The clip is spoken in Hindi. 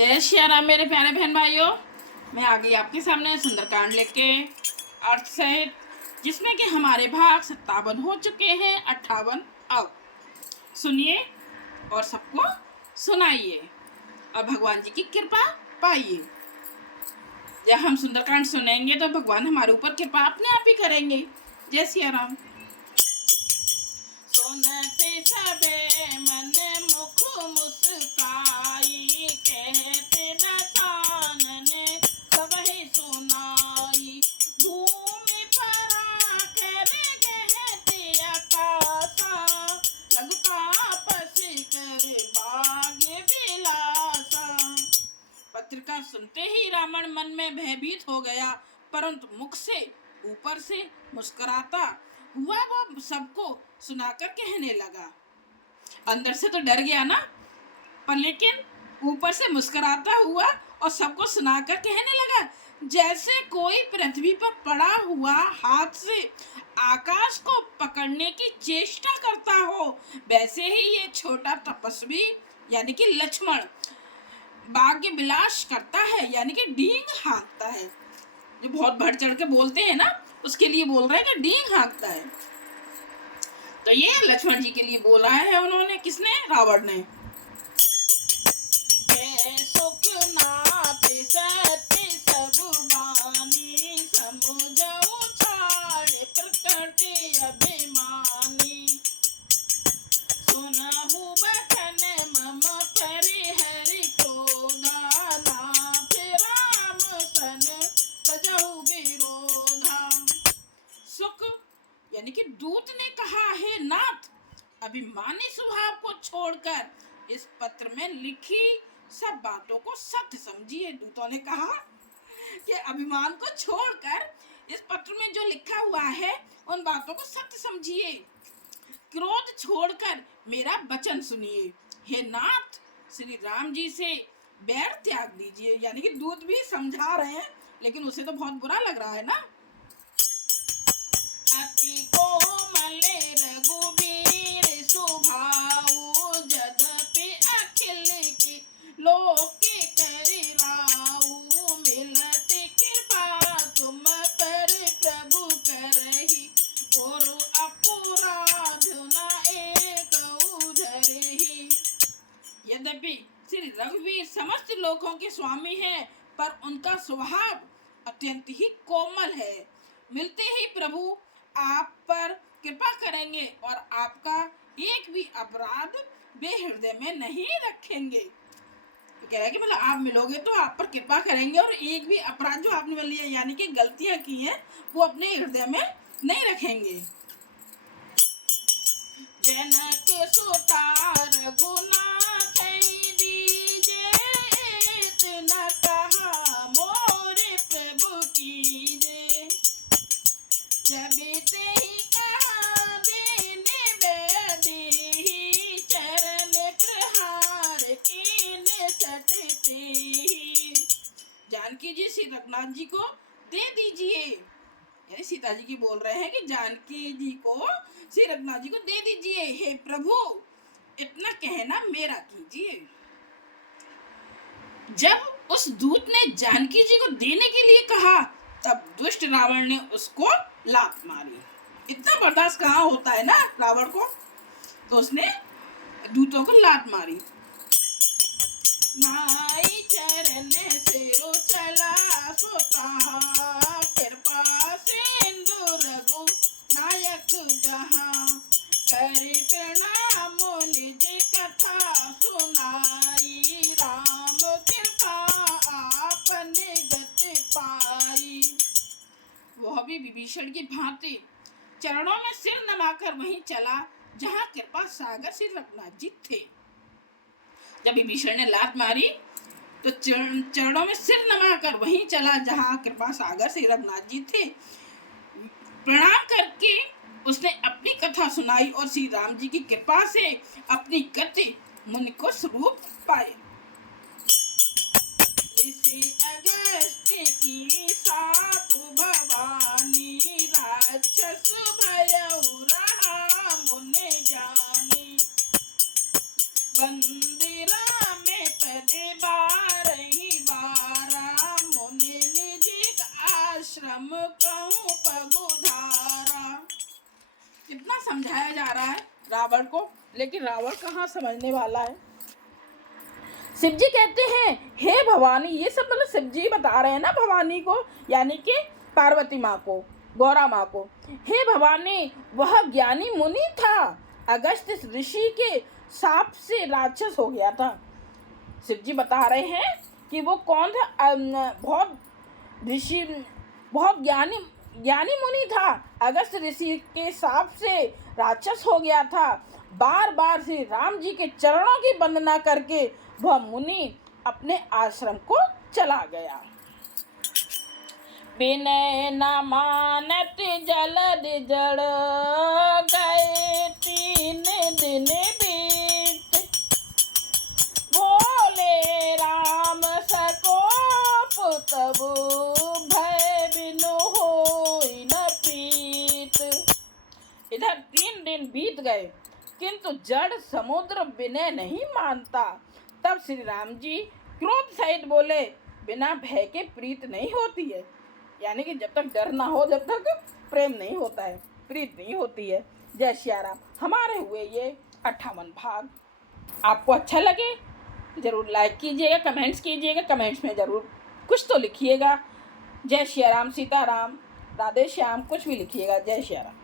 जय श्री राम मेरे प्यारे बहन भाइयों। मैं आ गई आपके सामने सुंदरकांड लेके अर्थ सहित, जिसमें कि हमारे भाग 57 हो चुके हैं, 58 अब सुनिए और सबको सुनाइए और भगवान जी की कृपा पाइए। जब हम सुंदरकांड सुनेंगे तो भगवान हमारे ऊपर कृपा अपने आप ही करेंगे। जय श्री राम। सुनते सबे मन मुख मुस्काई, कहते दसानन सब ही सुनाई। भूमि पर आकर गहते आकाशा, लंका पसी कर बाग बिलासा। पत्रिका सुनते ही रावण मन में भयभीत हो गया, परंतु मुख से ऊपर से मुस्कुराता हुआ वो सबको सुनाकर कहने लगा। अंदर से तो डर गया ना, पर लेकिन ऊपर से मुस्कुराता हुआ और सबको सुनाकर कहने लगा, जैसे कोई पृथ्वी पर पड़ा हुआ हाथ से आकाश को पकड़ने की चेष्टा करता हो, वैसे ही ये छोटा तपस्वी यानी कि लक्ष्मण भाग्य विलास करता है, यानी कि डींग हाँकता है। जो बहुत बढ़ चढ़ के बोलते हैं ना, उसके लिए बोल रहे हैं कि डींग हाँकता है। तो ये लक्ष्मण जी के लिए बोला है उन्होंने, किसने? रावण ने। यानी कि दूत ने कहा, हे नाथ, अभिमानी स्वभाव को छोड़कर इस पत्र में लिखी सब बातों को सत्य समझिए। दूतों ने कहा कि अभिमान को छोड़कर इस पत्र में जो लिखा हुआ है उन बातों को सत्य समझिए। क्रोध छोड़कर मेरा वचन सुनिए। हे नाथ, श्री राम जी से बैर त्याग दीजिए। यानी कि दूत भी समझा रहे हैं, लेकिन उसे तो बहुत बुरा लग रहा है ना। अति कोमल रघुबीर सुभाऊ, जदपि अखिल की लोक करि राऊ। मिलति कृपा तुम पर प्रभु करहि, और अपराध न एक धरहि। यद्यपि श्री रघुवीर समस्त लोकों के स्वामी हैं, पर उनका स्वभाव अत्यंत ही कोमल है। मिलते ही प्रभु आप पर कृपा करेंगे और आपका एक भी अपराध वे हृदय में नहीं रखेंगे। तो कह रहा है कि मतलब आप मिलोगे तो आप पर कृपा करेंगे और एक भी अपराध जो आपने लिया यानी कि गलतियां की हैं वो अपने हृदय में नहीं रखेंगे। जनक सुता रघुनाथ दीजे, इतना कहा मोर प्रभु कीजे। जब ते कहा देने बेदी, चरण प्रहार कीने सटते। जानकी जी श्री रघुनाथ जी को दे दीजिए। यानी सीता जी की बोल रहे हैं कि जानकी जी को श्री रघुनाथ जी को दे दीजिए। हे प्रभु, इतना कहना मेरा कीजिए। जब उस दूत ने जानकी जी को देने के लिए कहा, तब दुष्ट रावण ने उसको लात मारी। इतना बर्दाश्त कहाँ होता है ना रावण को, तो उसने दूतों को लात मारी। नाई चरण सिरो चला सोता, कृपा सिंधु रघु नायक जहाँ। करि प्रणाम निज कथा सुनाई, राम कृपा आपने गति पाई। वह भी विभीषण की भांति चरणों में सिर नमाकर वहीं चला जहाँ कृपा सागर श्री रघुनाथ जी थे। जब विभीषण ने लात मारी तो चरणों में सिर नमाकर वहीं चला जहाँ कृपा सागर श्री रघुनाथ जी थे। प्रणाम करके उसने अपनी कथा सुनाई और श्री राम जी की कृपा से अपनी गति मुनि को स्वरूप पाए। अगस्त की साप भवानी, राक्षस भयउ रहा मुनि जानी। मंदिरा में पद बार समझाया जा रहा है रावण को, लेकिन रावण कहाँ समझने वाला है। शिव जी कहते हैं हे भवानी, ये सब मतलब शिव जी बता रहे हैं ना भवानी को, यानी कि पार्वती माँ को, गौरा माँ को। हे भवानी, वह ज्ञानी मुनि था, अगस्त ऋषि के शाप से राक्षस हो गया था। शिव जी बता रहे हैं कि वो कौन था, बहुत ज्ञानी मुनि था, अगस्त ऋषि के शाप से राक्षस हो गया था। बार बार श्री राम जी के चरणों की वंदना करके वह मुनि अपने आश्रम को चला गया। विनय न मानत जलद जड़ गए 3 दिन बीत, बोले राम सकोप तबु भय बिनु होई न प्रीत। इधर 3 दिन बीत गए, किंतु जड़ समुद्र विनय नहीं मानता। तब श्री राम जी क्रोध सहित बोले, बिना भय के प्रीत नहीं होती है, यानी कि जब तक डर ना हो, जब तक प्रेम नहीं होता है, प्रीत नहीं होती है। जय सिया राम। हमारे हुए ये 58 भाग आपको अच्छा लगे ज़रूर लाइक कीजिएगा, कमेंट्स कीजिएगा, कमेंट्स में ज़रूर कुछ तो लिखिएगा। जय सिया राम, सीताराम, राधे श्याम, कुछ भी लिखिएगा। जय सिया राम।